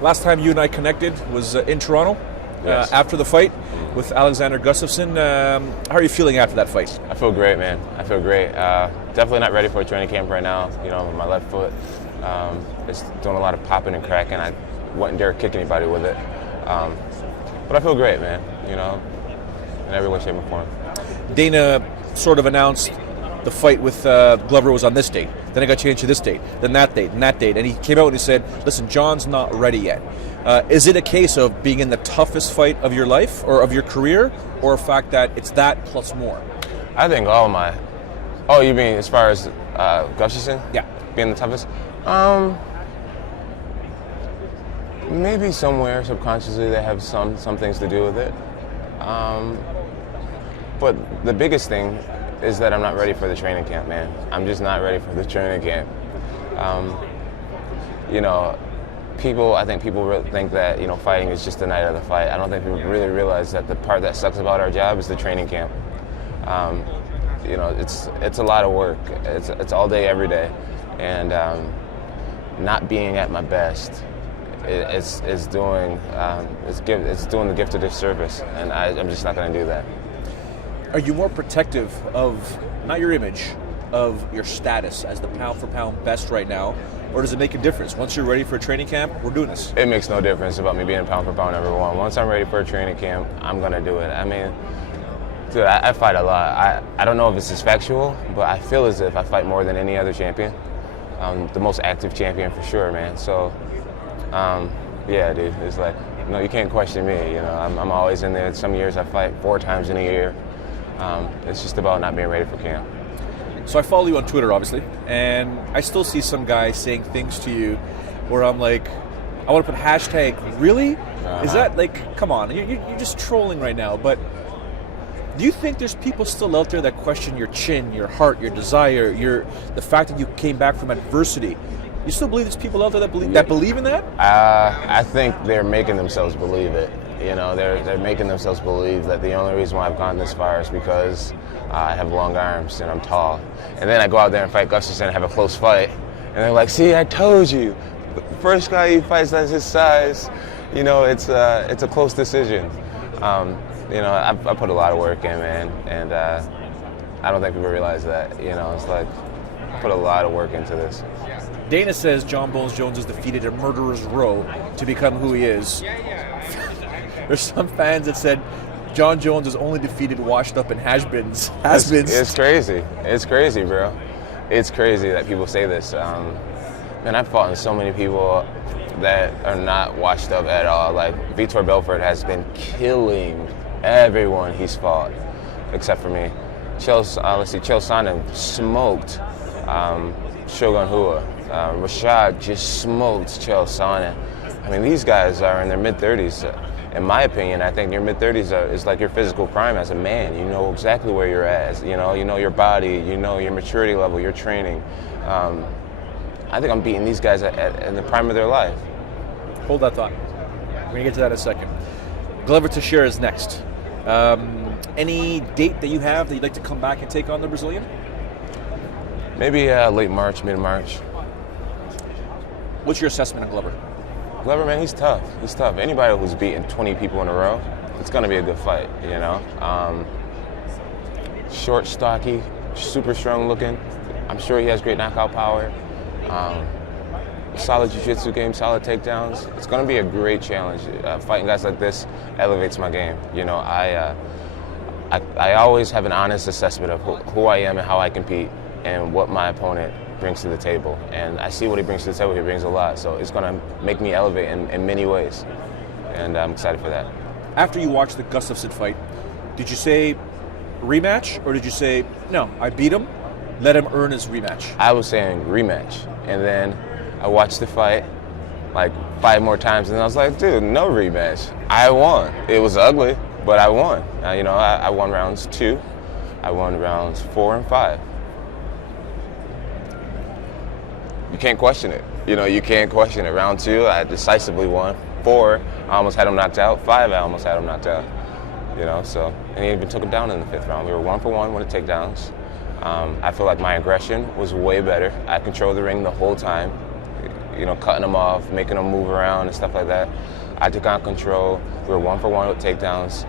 Last time you and I connected was in Toronto. Yes. After the fight with Alexander Gustafsson. How are you feeling after that fight? I feel great, man. I feel great. Definitely not ready for a training camp right now. You know, my left foot is doing a lot of popping and cracking. I wouldn't dare kick anybody with it. But I feel great, man. You know, in every way, shape, or form. Dana sort of announced the fight with Glover was on this date. Then it got changed to this date, then that date, and that date. And he came out and he said, listen, Jon's not ready yet. Is it a case of being in the toughest fight of your life or of your career, or a fact that it's that plus more? I think all my... Oh, you mean as far as Gustafsson? Yeah. Being the toughest? Maybe somewhere subconsciously they have some things to do with it. But the biggest thing is that I'm not ready for the training camp, man. I'm just not ready for the training camp. You know, I think people really think that, you know, fighting is just the night of the fight. I don't think people really realize that the part that sucks about our job is the training camp. You know, it's a lot of work. It's all day, every day, and not being at my best is doing the gift a disservice, and I'm just not going to do that. Are you more protective of, not your image, of your status as the pound-for-pound best right now, or does it make a difference? Once you're ready for a training camp, we're doing this. It makes no difference about me being pound-for-pound number one. Once I'm ready for a training camp, I'm going to do it. I mean, dude, I fight a lot. I don't know if this is factual, but I feel as if I fight more than any other champion. The most active champion for sure, man. So, yeah, dude, it's like, no, you can't question me. You know, I'm always in there. Some years I fight 4 times in a year. It's just about not being ready for camp. So I follow you on Twitter, obviously, and I still see some guy saying things to you where I'm like, I want to put hashtag, really? Is that like, come on, you're just trolling right now, but do you think there's people still out there that question your chin, your heart, your desire, the fact that you came back from adversity? You still believe there's people out there that believe in that? I think they're making themselves believe it. You know, they're making themselves believe that the only reason why I've gone this far is because I have long arms and I'm tall. And then I go out there and fight Gustafsson and have a close fight. And they're like, see, I told you. The first guy he fights that's his size, you know, it's a close decision. You know, I put a lot of work in, man. And I don't think people realize that. You know, it's like, I put a lot of work into this. Dana says Jon Jones has defeated a murderer's row to become who he is. There's some fans that said Jon Jones has only defeated washed up and has-beens. It's crazy. It's crazy, bro. It's crazy that people say this. Man, I've fought so many people that are not washed up at all. Like, Vitor Belfort has been killing everyone he's fought, except for me. Chael Sonnen smoked Shogun Rua. Rashad just smoked Chael Sonnen. I mean, these guys are in their mid-30s. In my opinion, I think your mid-30s is like your physical prime as a man. You know exactly where you're at. You know your body. You know your maturity level, your training. I think I'm beating these guys in the prime of their life. Hold that thought. We're going to get to that in a second. Glover Teixeira is next. Any date that you have that you'd like to come back and take on the Brazilian? Maybe late March, mid-March. What's your assessment of Glover? Glover, man, he's tough. He's tough. Anybody who's beaten 20 people in a row, it's going to be a good fight, you know? Short, stocky, super strong looking. I'm sure he has great knockout power. Solid jiu-jitsu game, solid takedowns. It's going to be a great challenge. Fighting guys like this elevates my game. You know, I always have an honest assessment of who I am and how I compete and what my opponent brings to the table. And I see what he brings to the table. He brings a lot. So it's going to make me elevate in many ways. And I'm excited for that. After you watched the Gustafsson fight, did you say rematch or did you say, no, I beat him, let him earn his rematch? I was saying rematch. And then I watched the fight like 5 more times and I was like, dude, no rematch. I won. It was ugly, but I won. You know, I won rounds 2. I won rounds 4 and 5. You can't question it. You know, you can't question it. Round 2, I decisively won. 4, I almost had him knocked out. 5, I almost had him knocked out. You know, so, and he even took him down in the 5th round. We were 1 for 1 with the takedowns. I feel like my aggression was way better. I controlled the ring the whole time. cutting him off, making him move around and stuff like that. I took on control. We were 1-for-1 with takedowns.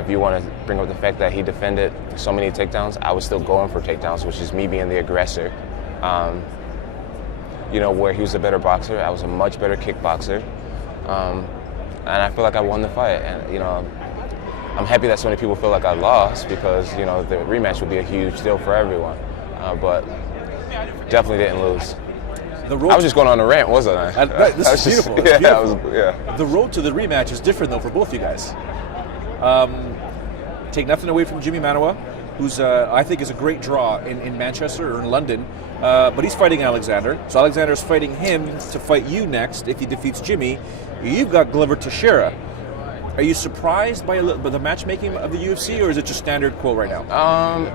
If you want to bring up the fact that he defended so many takedowns, I was still going for takedowns, which is me being the aggressor. Where he was a better boxer, I was a much better kickboxer. And I feel like I won the fight. And, I'm happy that so many people feel like I lost because, the rematch would be a huge deal for everyone. But definitely didn't lose. I was just going on a rant, wasn't I? This is beautiful. Just, beautiful. The road to the rematch is different, though, for both you guys. Take nothing away from Jimmy Manuwa, who's I think is a great draw in Manchester or in London, but he's fighting Alexander. So Alexander's fighting him to fight you next if he defeats Jimmy. You've got Glover Teixeira. Are you surprised by the matchmaking of the UFC, or is it just standard quo right now?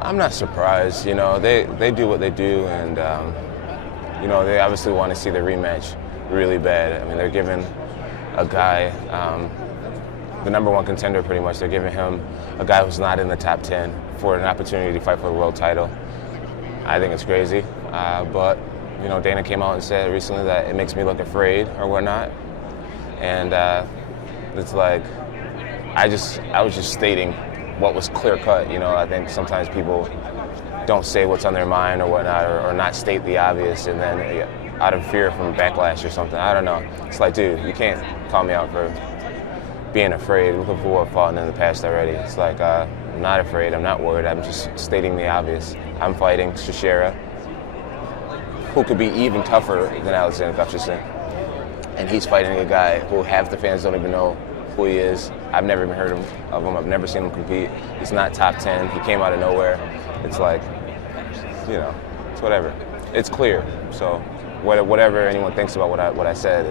I'm not surprised. They do what they do, and they obviously want to see the rematch really bad. I mean, they're giving a guy, the number one contender pretty much, they're giving him a guy who's not in the top 10 for an opportunity to fight for the world title. I think it's crazy, but Dana came out and said recently that it makes me look afraid or whatnot, and it's like I was just stating what was clear cut. I think sometimes people don't say what's on their mind or whatnot, or not state the obvious, and then out of fear from backlash or something. I don't know. It's like, dude, you can't call me out for being afraid. Look at what I've fought in the past already. It's like, I'm not afraid, I'm not worried, I'm just stating the obvious. I'm fighting Teixeira, who could be even tougher than Alexander Gustafsson. And he's fighting a guy who half the fans don't even know who he is. I've never even heard of him, I've never seen him compete. He's not top 10, he came out of nowhere. It's like, it's whatever. It's clear. So whatever anyone thinks about what I said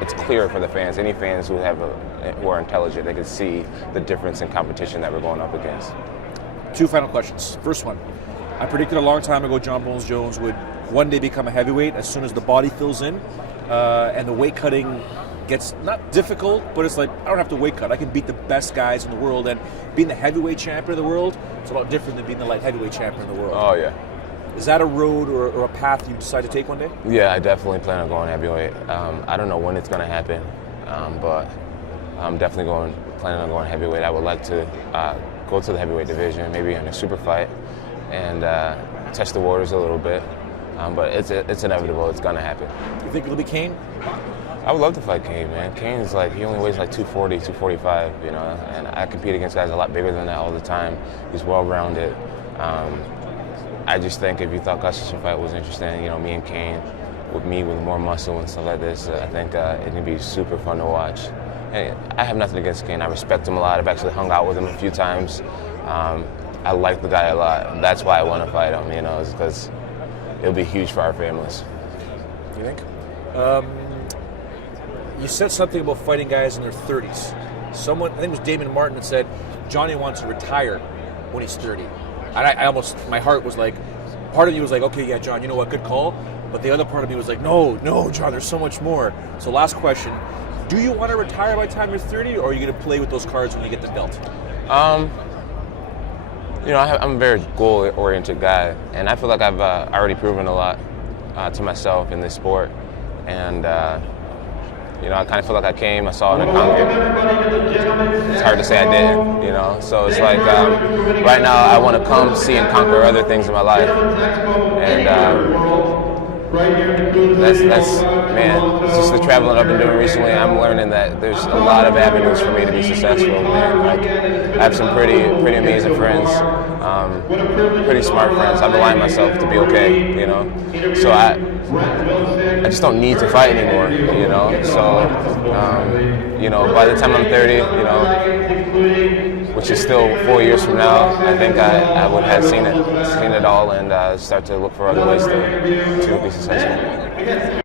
it's clear for the fans. Any fans who are intelligent, they can see the difference in competition that we're going up against. 2 final questions. First one, I predicted a long time ago Jon Jones would one day become a heavyweight as soon as the body fills in and the weight cutting gets not difficult, but it's like I don't have to weight cut. I can beat the best guys in the world, and being the heavyweight champion of the world, it's a lot different than being the light heavyweight champion of the world. Oh yeah. Is that a road or a path you decide to take one day? Yeah, I definitely plan on going heavyweight. I don't know when it's going to happen, but I'm definitely planning on going heavyweight. I would like to go to the heavyweight division, maybe in a super fight, and test the waters a little bit. But it's inevitable. It's going to happen. You think it'll be Cain? I would love to fight Cain, man. Cain's he only weighs 240, 245, and I compete against guys a lot bigger than that all the time. He's well-rounded. I just think if you thought Gustafsson fight was interesting, me and Cain, with more muscle and stuff like this, I think it can be super fun to watch. And I have nothing against Cain. I respect him a lot. I've actually hung out with him a few times. I like the guy a lot. That's why I want to fight him, is because it'll be huge for our families. You think? You said something about fighting guys in their 30s. Someone, I think it was Damon Martin, that said Johnny wants to retire when he's 30. And I almost, my heart was like, part of me was like, okay, yeah, John, you know what, good call. But the other part of me was like, no, John, there's so much more. So last question, do you want to retire by the time you're 30, or are you going to play with those cards when you get the belt? I'm a very goal-oriented guy, and I feel like I've already proven a lot to myself in this sport. And, I kind of feel like I came, I saw it, and I conquered. It's hard to say I didn't, So it's like right now I want to come, see, and conquer other things in my life. And that's man, it's just the traveling I've been doing recently. I'm learning that there's a lot of avenues for me to be successful, man. I have some pretty amazing friends, pretty smart friends. I rely on myself to be okay, So I just don't need to fight anymore, So, by the time I'm 30, which is still 4 years from now, I think I would have seen it all and start to look for other ways to be successful.